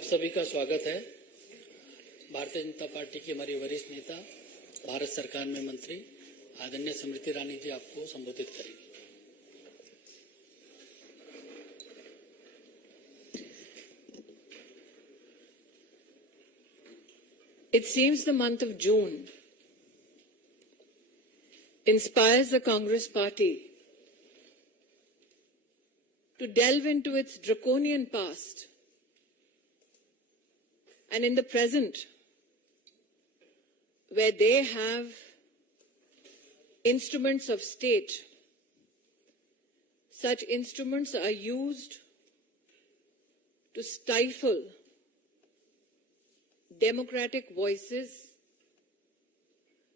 आप सभी का स्वागत है। भारतीय जनता पार्टी की हमारी वरिष्ठ नेता, भारत सरकार में मंत्री आदरणीय स्मृति ईरानी जी आपको संबोधित करेंगी। It seems the month of June inspires the Congress Party to delve into its draconian past and in the present, where they have instruments of state. Such instruments are used to stifle democratic voices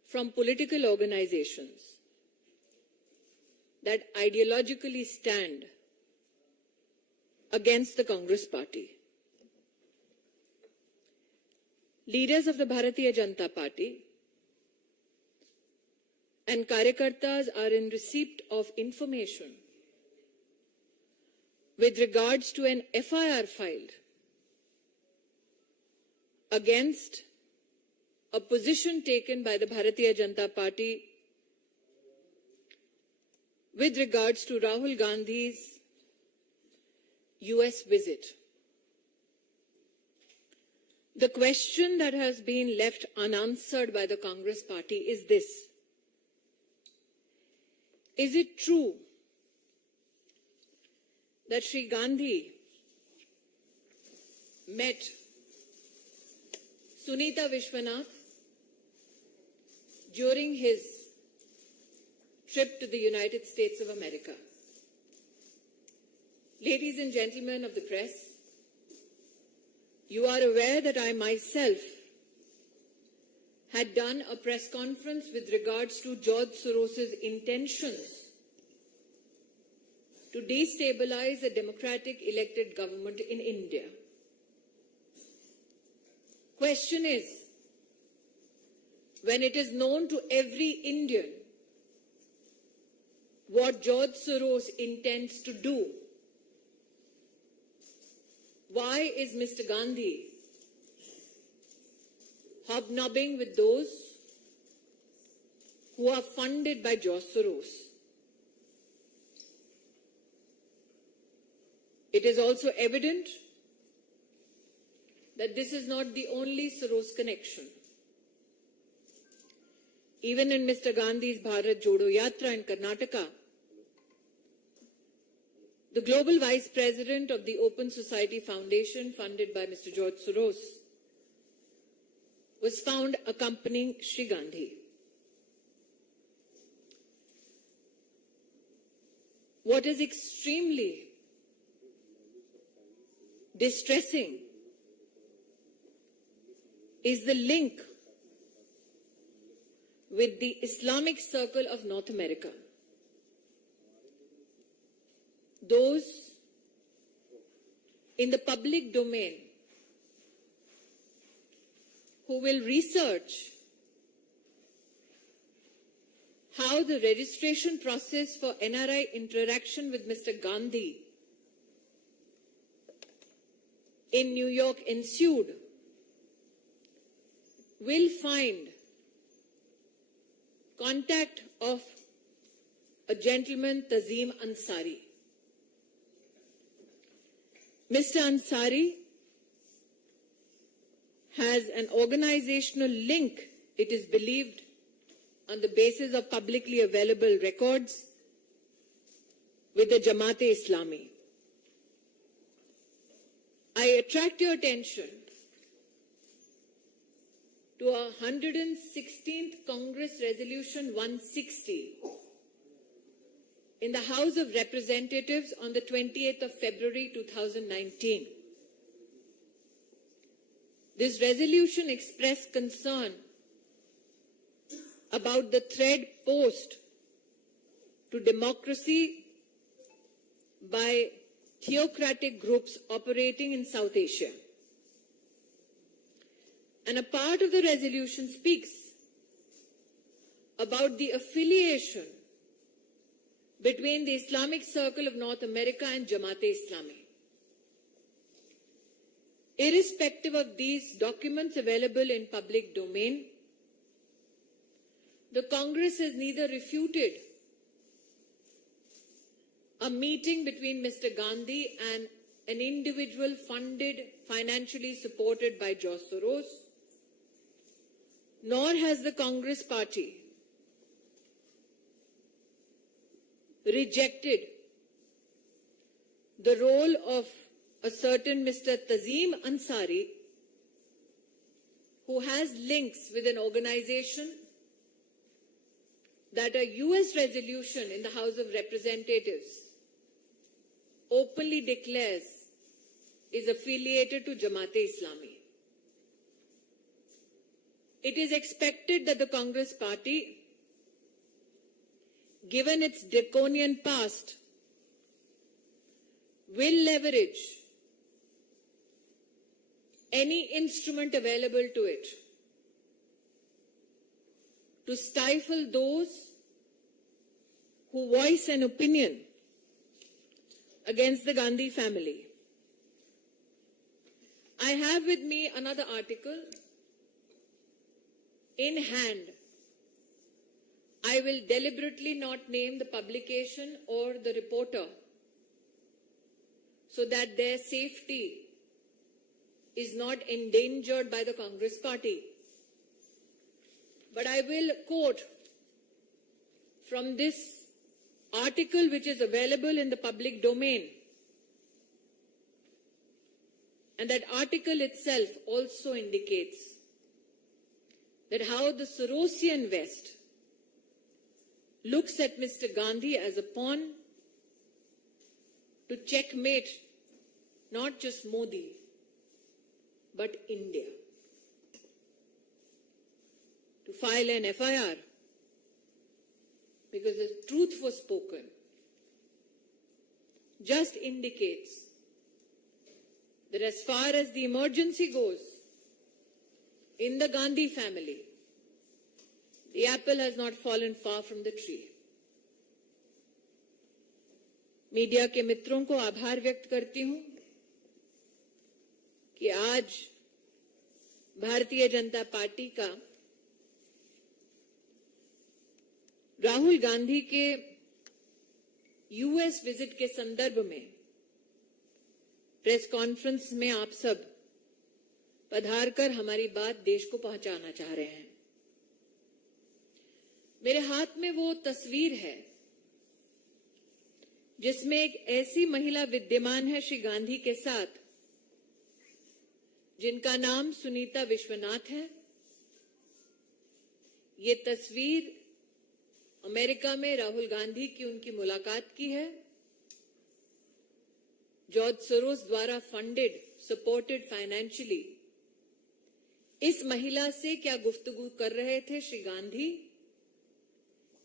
from political organizations that ideologically stand against the Congress Party. Leaders of the Bharatiya Janata Party and Karyakartas are in receipt of information with regards to an FIR filed against a position taken by the Bharatiya Janata Party with regards to Rahul Gandhi's US visit. The question that has been left unanswered by the Congress Party is this: is it true that Sri Gandhi met Sunita Vishwanath during his trip to the United States of America? Ladies and gentlemen of the press, you are aware that I myself had done a press conference with regards to George Soros's intentions to destabilize a democratic elected government in India. Question is, when it is known to every Indian what George Soros intends to do, why is Mr. Gandhi hobnobbing with those who are funded by George Soros? It is also evident that this is not the only Soros connection. Even in Mr. Gandhi's Bharat Jodo Yatra in Karnataka, the global vice president of the Open Society Foundation, funded by Mr. George Soros, was found accompanying Sri Gandhi. What is extremely distressing is the link with the Islamic Circle of North America. Those in the public domain who will research how the registration process for NRI interaction with Mr. Gandhi in New York ensued will find contact of a gentleman, Tazim Ansari. Mr. Ansari has an organizational link, it is believed, on the basis of publicly available records with the Jamaat-e-Islami. I attract your attention to a 116th Congress Resolution 160 in the House of Representatives on the 28th of February 2019. This resolution expressed concern about the threat posed to democracy by theocratic groups operating in South Asia. And a part of the resolution speaks about the affiliation between the Islamic Circle of North America and Jamaat-e-Islami. Irrespective of these documents available in public domain, the Congress has neither refuted a meeting between Mr. Gandhi and an individual funded, financially supported by George Soros, nor has the Congress party rejected the role of a certain Mr. Tazim Ansari, who has links with an organization that a US resolution in the House of Representatives openly declares is affiliated to Jamaat-e-Islami. It is expected that the Congress party, given its draconian past, will leverage any instrument available to it to stifle those who voice an opinion against the Gandhi family. I have with me another article in hand. I will deliberately not name the publication or the reporter so that their safety is not endangered by the Congress party. But I will quote from this article which is available in the public domain. And that article itself also indicates that how the Sorosian West looks at Mr. Gandhi as a pawn to checkmate not just Modi, but India. To file an FIR because the truth was spoken just indicates that as far as the emergency goes in the Gandhi family, the apple has not fallen far from the tree. Media के मित्रों को आभार व्यक्त करती हूं कि आज Bharatiya Janata party का राहुल गांधी के यूएस विजिट के संदर्भ में प्रेस कॉन्फ्रेंस में आप सब पधारकर हमारी बात देश को पहुंचाना चाह रहे हैं। मेरे हाथ में वो तस्वीर है जिसमें एक ऐसी महिला विद्यमान है श्री गांधी के साथ जिनका नाम सुनीता विश्वनाथ है। ये तस्वीर अमेरिका में राहुल गांधी की उनकी मुलाकात की है। जॉर्ज सोरोस द्वारा फंडेड, सपोर्टेड फाइनेंशियली इस महिला से क्या गुफ्तगू कर रहे थे श्री गांधी,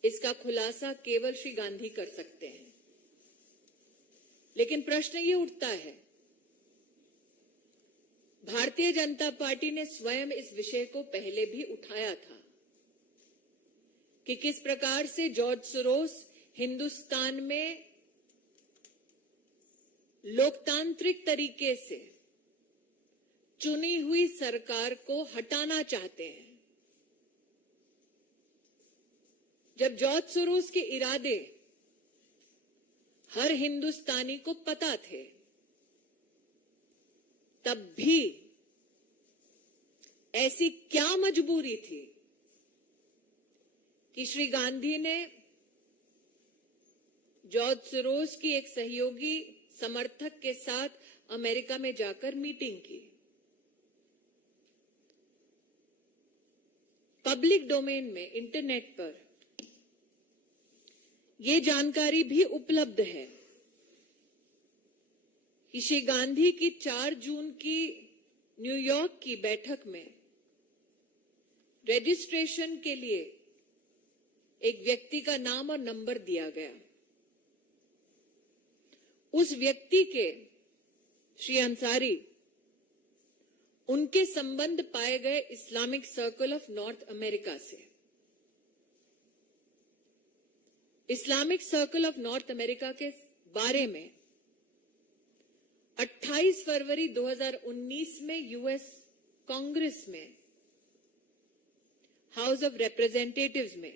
इसका खुलासा केवल श्री गांधी कर सकते हैं। लेकिन प्रश्न ये उठता है, भारतीय जनता पार्टी ने स्वयं इस विषय को पहले भी उठाया था कि किस प्रकार से जॉर्ज सोरोस हिंदुस्तान में लोकतांत्रिक तरीके से चुनी हुई सरकार को हटाना चाहते हैं। जब जॉर्ज सोरोस के इरादे हर हिंदुस्तानी को पता थे, तब भी ऐसी क्या मजबूरी थी कि श्री गांधी ने जॉर्ज सोरोस की एक सहयोगी समर्थक के साथ अमेरिका में जाकर मीटिंग की। पब्लिक डोमेन में, इंटरनेट पर ये जानकारी भी उपलब्ध है कि श्री गांधी की 4 जून की न्यूयॉर्क की बैठक में रजिस्ट्रेशन के लिए एक व्यक्ति का नाम और नंबर दिया गया। उस व्यक्ति के, श्री अंसारी, उनके संबंध पाए गए Islamic circle of North America से। Islamic circle of North America के बारे में 28 फरवरी 2019 में यूएस कांग्रेस में, हाउस ऑफ रिप्रेजेंटेटिव्स में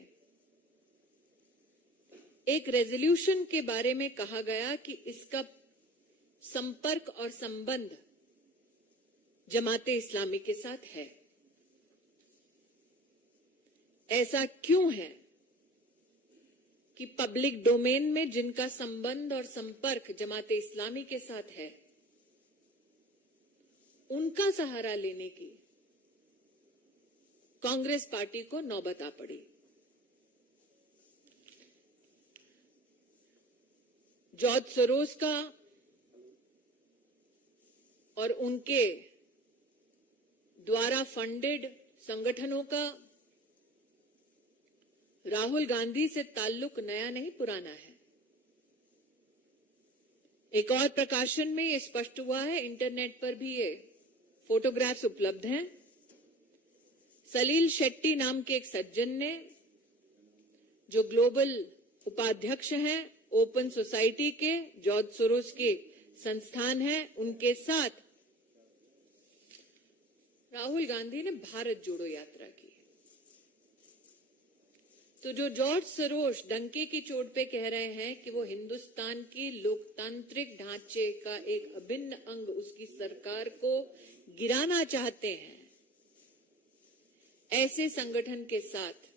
एक रेजोल्यूशन के बारे में कहा गया कि इसका संपर्क और संबंध जमाते इस्लामी के साथ है। ऐसा क्यों है कि पब्लिक डोमेन में जिनका संबंध और संपर्क जमाते इस्लामी के साथ है, उनका सहारा लेने की कांग्रेस पार्टी को नौबत आ पड़ी। जॉर्ज सोरोस का और उनके द्वारा फंडेड संगठनों का राहुल गांधी से ताल्लुक नया नहीं पुराना है। एक और प्रकाशन में ये स्पष्ट हुआ है, इंटरनेट पर भी ये फोटोग्राफ्स उपलब्ध हैं। सलील शेट्टी नाम के एक सज्जन ने, जो ग्लोबल उपाध्यक्ष हैं ओपन सोसाइटी के, जॉर्ज सोरोस के संस्थान है, उनके साथ राहुल गांधी ने भारत जोड़ो यात्रा की। तो जो जॉर्ज सोरोस डंके की चोट पे कह रहे हैं कि वो हिंदुस्तान की लोकतांत्रिक ढांचे का एक अभिन्न अंग, उसकी सरकार को गिराना चाहते हैं, ऐसे संगठन के साथ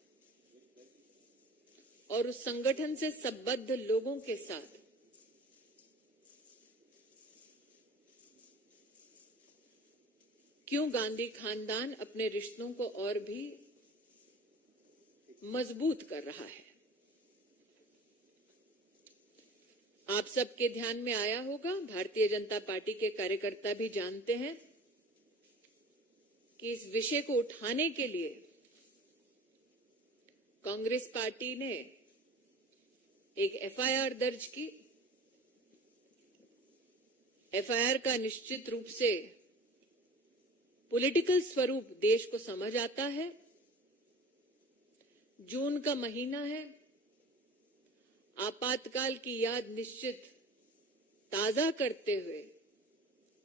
और उस संगठन से संबद्ध लोगों के साथ क्यों गांधी खानदान अपने रिश्तों को और भी मजबूत कर रहा है? आप सबके ध्यान में आया होगा, भारतीय जनता पार्टी के कार्यकर्ता भी जानते हैं कि इस विषय को उठाने के लिए कांग्रेस पार्टी ने एक एफआईआर दर्ज की। एफआईआर का निश्चित रूप से पॉलिटिकल स्वरूप देश को समझ आता है। जून का महीना है, आपातकाल की याद निश्चित ताजा करते हुए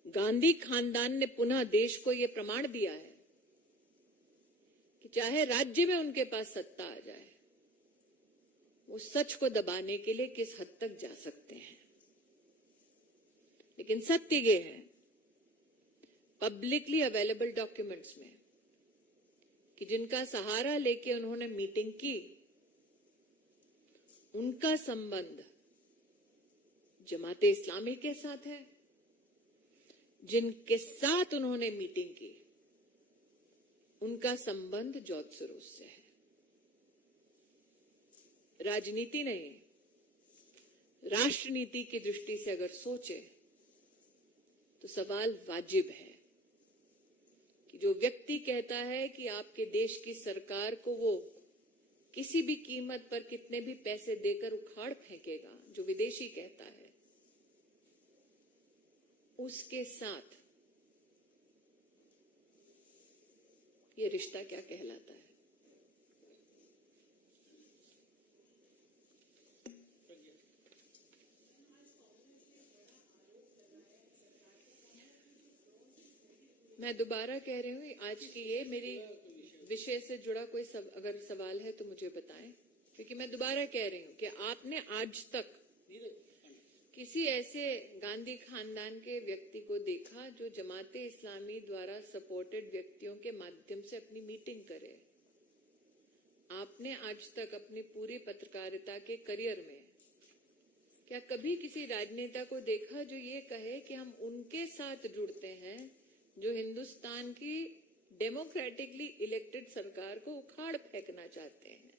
गांधी खानदान ने पुनः देश को यह प्रमाण दिया है कि चाहे राज्य में उनके पास सत्ता आ जाए, वो सच को दबाने के लिए किस हद तक जा सकते हैं। लेकिन सत्य ये है, पब्लिकली अवेलेबल डॉक्यूमेंट्स में, कि जिनका सहारा लेके उन्होंने मीटिंग की, उनका संबंध जमाते इस्लामी के साथ है। जिनके साथ उन्होंने मीटिंग की, उनका संबंध जॉर्ज सोरोस से है। राजनीति नहीं, राष्ट्रनीति की दृष्टि से अगर सोचे तो सवाल वाजिब है कि जो व्यक्ति कहता है कि आपके देश की सरकार को वो किसी भी कीमत पर कितने भी पैसे देकर उखाड़ फेंकेगा, जो विदेशी कहता है, उसके साथ ये रिश्ता क्या कहलाता है? मैं दोबारा कह रही हूँ, आज की ये मेरी विषय से जुड़ा कोई अगर सवाल है तो मुझे बताएं, क्योंकि मैं दोबारा कह रही हूँ कि आपने आज तक किसी ऐसे गांधी खानदान के व्यक्ति को देखा जो जमाते इस्लामी द्वारा सपोर्टेड व्यक्तियों के माध्यम से अपनी मीटिंग करे? आपने आज तक अपनी पूरी पत्रकारिता के करियर में क्या कभी किसी राजनेता को देखा जो ये कहे कि हम उनके साथ जुड़ते हैं जो हिंदुस्तान की डेमोक्रेटिकली इलेक्टेड सरकार को उखाड़ फेंकना चाहते हैं?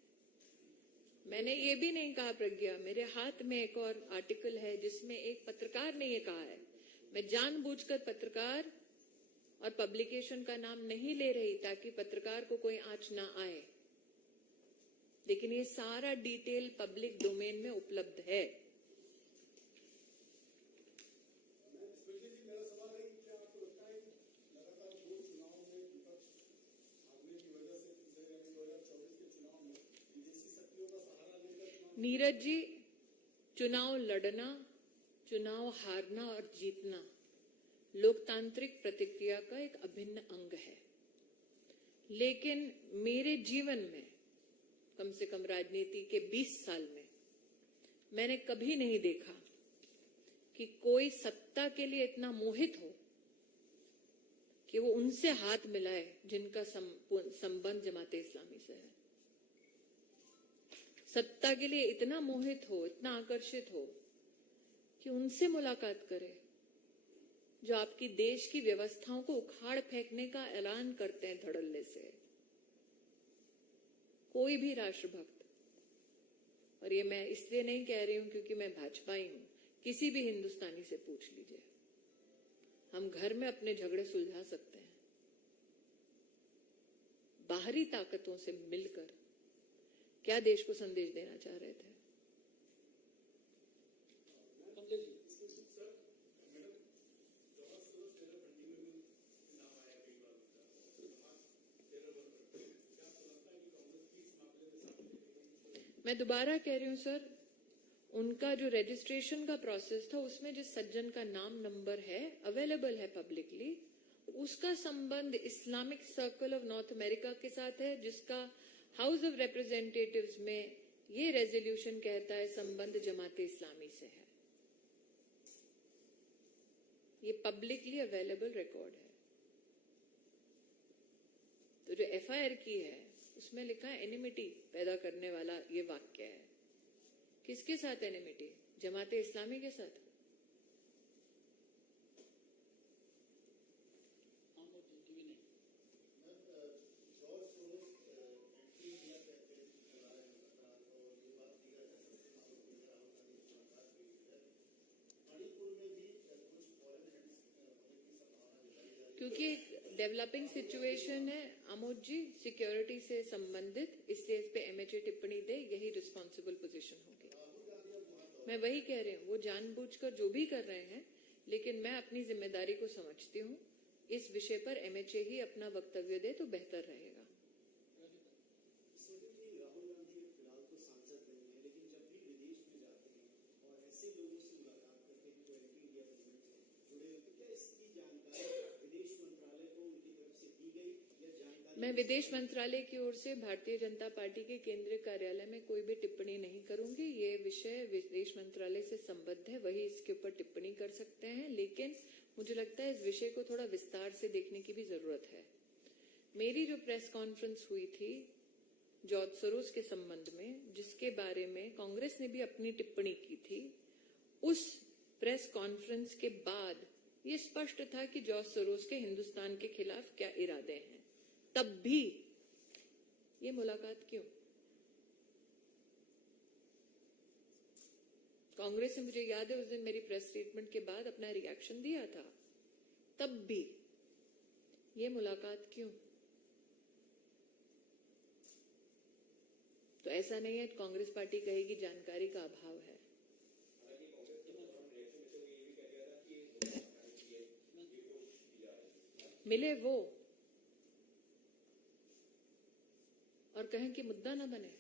मैंने ये भी नहीं कहा प्रज्ञा, मेरे हाथ में एक और आर्टिकल है जिसमें एक पत्रकार ने ये कहा है। मैं जानबूझकर पत्रकार और पब्लिकेशन का नाम नहीं ले रही ताकि पत्रकार को कोई आंच ना आए, लेकिन ये सारा डिटेल पब्लिक डोमेन में उपलब्ध है। नीरज जी, चुनाव लड़ना, चुनाव हारना और जीतना लोकतांत्रिक प्रतिक्रिया का एक अभिन्न अंग है। लेकिन मेरे जीवन में, कम से कम राजनीति के 20 साल में, मैंने कभी नहीं देखा कि कोई सत्ता के लिए इतना मोहित हो कि वो उनसे हाथ मिलाए जिनका संबंध जमाते इस्लामी से है। सत्ता के लिए इतना मोहित हो, इतना आकर्षित हो कि उनसे मुलाकात करे जो आपकी देश की व्यवस्थाओं को उखाड़ फेंकने का ऐलान करते हैं धड़ल्ले से। कोई भी राष्ट्रभक्त, और ये मैं इसलिए नहीं कह रही हूं क्योंकि मैं भाजपाई हूं, किसी भी हिंदुस्तानी से पूछ लीजिए, हम घर में अपने झगड़े सुलझा सकते हैं। बाहरी ताकतों से मिलकर क्या देश को संदेश देना चाह रहे थे? मैं दोबारा कह रही हूं सर, उनका जो रजिस्ट्रेशन का प्रोसेस था उसमें जिस सज्जन का नाम नंबर है अवेलेबल है पब्लिकली, उसका संबंध Islamic circle of North America के साथ है, जिसका हाउस ऑफ रिप्रेजेंटेटिव्स में ये रेजोल्यूशन कहता है संबंध जमाते इस्लामी से है। ये पब्लिकली अवेलेबल रिकॉर्ड है। तो जो एफआईआर की है उसमें लिखा है एनिमिटी पैदा करने वाला ये वाक्य है। किसके साथ एनिमिटी? जमाते इस्लामी के साथ। क्योंकि एक डेवलपिंग सिचुएशन है आमोद जी, सिक्योरिटी से संबंधित, इसलिए इस पे एमएचए टिप्पणी दे, यही रिस्पॉन्सिबल पोजीशन होगी। मैं वही कह रही हूँ, वो जानबूझकर जो भी कर रहे हैं, लेकिन मैं अपनी जिम्मेदारी को समझती हूँ। इस विषय पर एमएचए ही अपना वक्तव्य दे तो बेहतर रहेगा। मैं विदेश मंत्रालय की ओर से भारतीय जनता पार्टी के केंद्रीय कार्यालय में कोई भी टिप्पणी नहीं करूंगी। ये विषय विदेश मंत्रालय से संबद्ध है, वही इसके ऊपर टिप्पणी कर सकते हैं। लेकिन मुझे लगता है इस विषय को थोड़ा विस्तार से देखने की भी जरूरत है। मेरी जो प्रेस कॉन्फ्रेंस हुई थी जॉर्ज सोरोस के संबंध में, जिसके बारे में कांग्रेस ने भी अपनी टिप्पणी की थी, उस प्रेस कॉन्फ्रेंस के बाद ये स्पष्ट था कि जॉर्ज सोरोस के हिंदुस्तान के खिलाफ क्या इरादे हैं। तब भी ये मुलाकात क्यों? कांग्रेस ने, मुझे याद है, उस दिन मेरी प्रेस स्टेटमेंट के बाद अपना रिएक्शन दिया था। तब भी ये मुलाकात क्यों? तो ऐसा नहीं है कांग्रेस पार्टी कहेगी जानकारी का अभाव है। मिले वो और कहें कि मुद्दा न बने।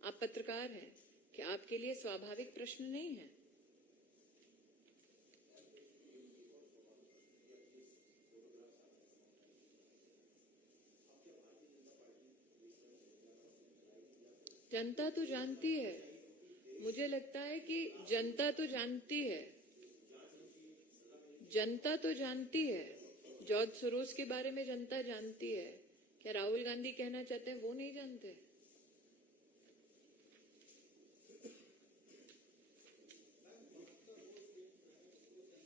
आप पत्रकार हैं, कि आपके लिए स्वाभाविक प्रश्न नहीं है? जनता तो जानती है, मुझे लगता है कि जनता तो जानती है, जनता तो जानती है। जॉर्ज सोरोस के बारे में जनता जानती है। क्या राहुल गांधी कहना चाहते हैं वो नहीं जानते?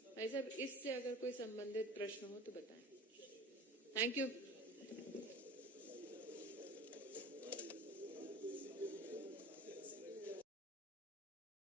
भाई साहब, इससे अगर कोई संबंधित प्रश्न हो तो बताएं। Thank you.